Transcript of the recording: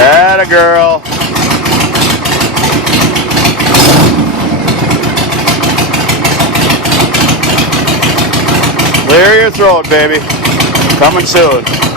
Atta girl. Clear your throat, baby. Coming soon.